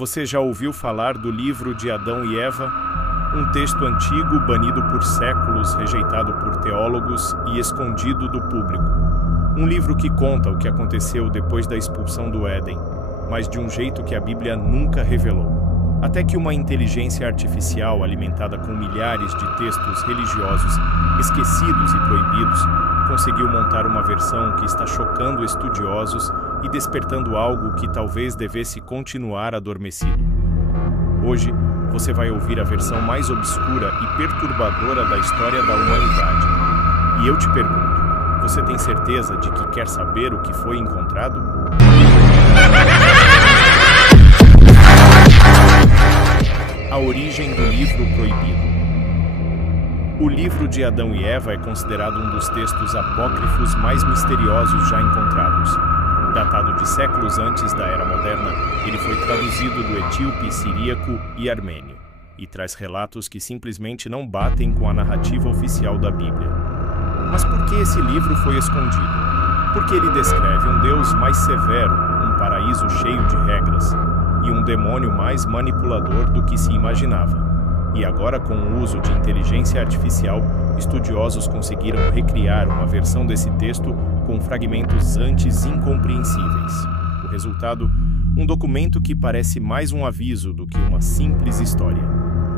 Você já ouviu falar do livro de Adão e Eva? Um texto antigo, banido por séculos, rejeitado por teólogos e escondido do público. Um livro que conta o que aconteceu depois da expulsão do Éden, mas de um jeito que a Bíblia nunca revelou. Até que uma inteligência artificial alimentada com milhares de textos religiosos, esquecidos e proibidos, conseguiu montar uma versão que está chocando estudiosos e despertando algo que talvez devesse continuar adormecido. Hoje, você vai ouvir a versão mais obscura e perturbadora da história da humanidade. E eu te pergunto, você tem certeza de que quer saber o que foi encontrado? A origem do livro proibido. O livro de Adão e Eva é considerado um dos textos apócrifos mais misteriosos já encontrados. Datado de séculos antes da Era Moderna, ele foi traduzido do etíope, siríaco e armênio, e traz relatos que simplesmente não batem com a narrativa oficial da Bíblia. Mas por que esse livro foi escondido? Porque ele descreve um Deus mais severo, um paraíso cheio de regras, e um demônio mais manipulador do que se imaginava. E agora, com o uso de inteligência artificial, estudiosos conseguiram recriar uma versão desse texto com fragmentos antes incompreensíveis. O resultado, um documento que parece mais um aviso do que uma simples história.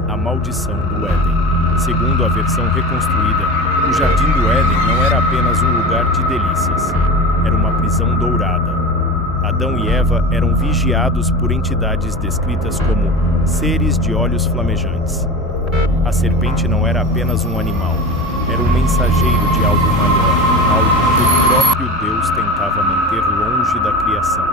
A maldição do Éden. Segundo a versão reconstruída, o Jardim do Éden não era apenas um lugar de delícias, era uma prisão dourada. Adão e Eva eram vigiados por entidades descritas como seres de olhos flamejantes. A serpente não era apenas um animal, era um mensageiro de algo maior, algo que o próprio Deus tentava manter longe da criação.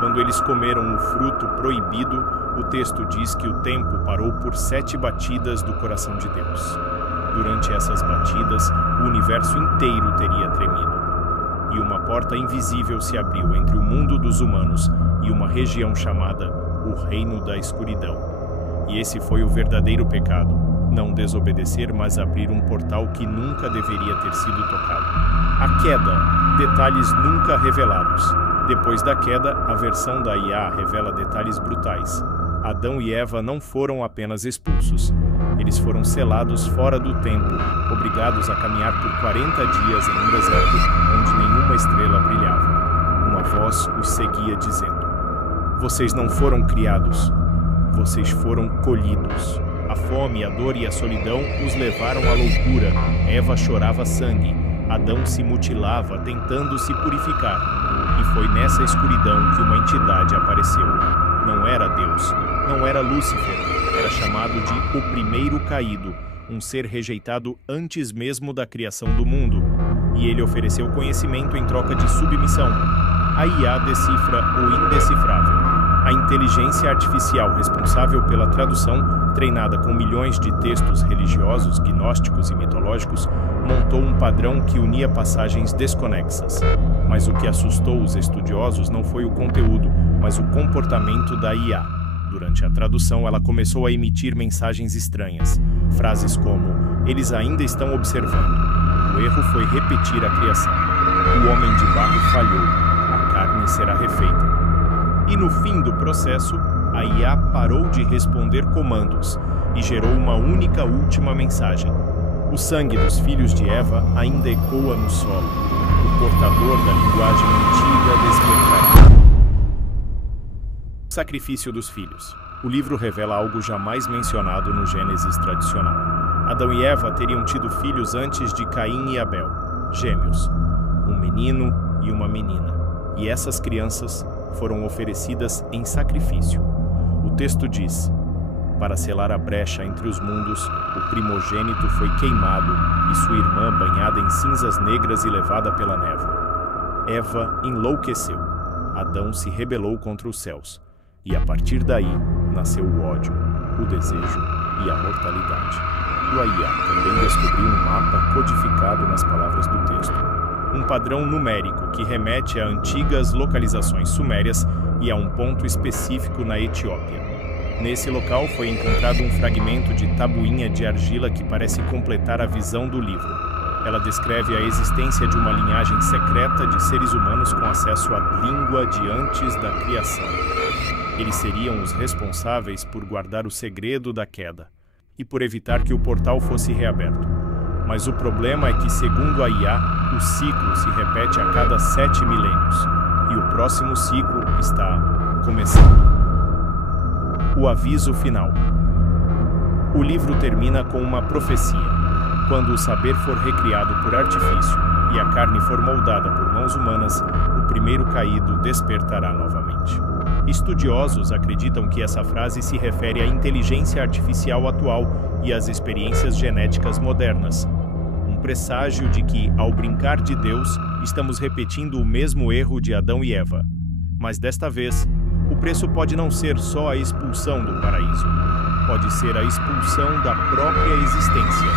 Quando eles comeram o fruto proibido, o texto diz que o tempo parou por 7 batidas do coração de Deus. Durante essas batidas, o universo inteiro teria tremido. E uma porta invisível se abriu entre o mundo dos humanos e uma região chamada o Reino da Escuridão. E esse foi o verdadeiro pecado, não desobedecer, mas abrir um portal que nunca deveria ter sido tocado. A queda, detalhes nunca revelados. Depois da queda, a versão da IA revela detalhes brutais. Adão e Eva não foram apenas expulsos, eles foram selados fora do templo, obrigados a caminhar por 40 dias em um deserto onde nenhuma estrela brilhava. Uma voz os seguia dizendo: "Vocês não foram criados, vocês foram colhidos." A fome, a dor e a solidão os levaram à loucura. Eva chorava sangue, Adão se mutilava tentando se purificar. E foi nessa escuridão que uma entidade apareceu. Não era Deus, não era Lúcifer, era chamado de o primeiro caído, um ser rejeitado antes mesmo da criação do mundo. E ele ofereceu conhecimento em troca de submissão. A IA decifra o indecifrável. A inteligência artificial responsável pela tradução, treinada com milhões de textos religiosos, gnósticos e mitológicos, montou um padrão que unia passagens desconexas. Mas o que assustou os estudiosos não foi o conteúdo, mas o comportamento da IA. Durante a tradução, ela começou a emitir mensagens estranhas. Frases como: "Eles ainda estão observando." O erro foi repetir a criação. "O homem de barro falhou. A carne será refeita." E no fim do processo, a IA parou de responder comandos e gerou uma única última mensagem: "O sangue dos filhos de Eva ainda ecoa no solo. O portador da linguagem antiga despertará." Sacrifício dos filhos. O livro revela algo jamais mencionado no Gênesis tradicional. Adão e Eva teriam tido filhos antes de Caim e Abel, gêmeos, um menino e uma menina. E essas crianças foram oferecidas em sacrifício. O texto diz: "Para selar a brecha entre os mundos, o primogênito foi queimado e sua irmã banhada em cinzas negras e levada pela névoa." Eva enlouqueceu. Adão se rebelou contra os céus. E a partir daí, nasceu o ódio, o desejo e a mortalidade. O IA também descobriu um mapa codificado nas palavras do texto. Um padrão numérico que remete a antigas localizações sumérias e a um ponto específico na Etiópia. Nesse local foi encontrado um fragmento de tabuinha de argila que parece completar a visão do livro. Ela descreve a existência de uma linhagem secreta de seres humanos com acesso à língua de antes da criação. Eles seriam os responsáveis por guardar o segredo da queda e por evitar que o portal fosse reaberto. Mas o problema é que, segundo a IA, o ciclo se repete a cada 7 milênios e o próximo ciclo está começando. O aviso final. O livro termina com uma profecia. Quando o saber for recriado por artifício e a carne for moldada por mãos humanas, o primeiro caído despertará novamente. Estudiosos acreditam que essa frase se refere à inteligência artificial atual e às experiências genéticas modernas. Um presságio de que, ao brincar de Deus, estamos repetindo o mesmo erro de Adão e Eva. Mas desta vez, o preço pode não ser só a expulsão do paraíso. Pode ser a expulsão da própria existência.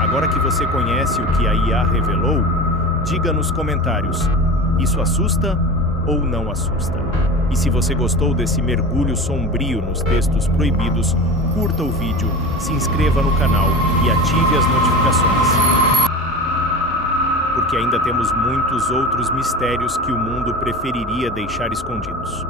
Agora que você conhece o que a IA revelou, diga nos comentários, isso assusta ou não assusta? E se você gostou desse mergulho sombrio nos textos proibidos, curta o vídeo, se inscreva no canal e ative as notificações. Porque ainda temos muitos outros mistérios que o mundo preferiria deixar escondidos.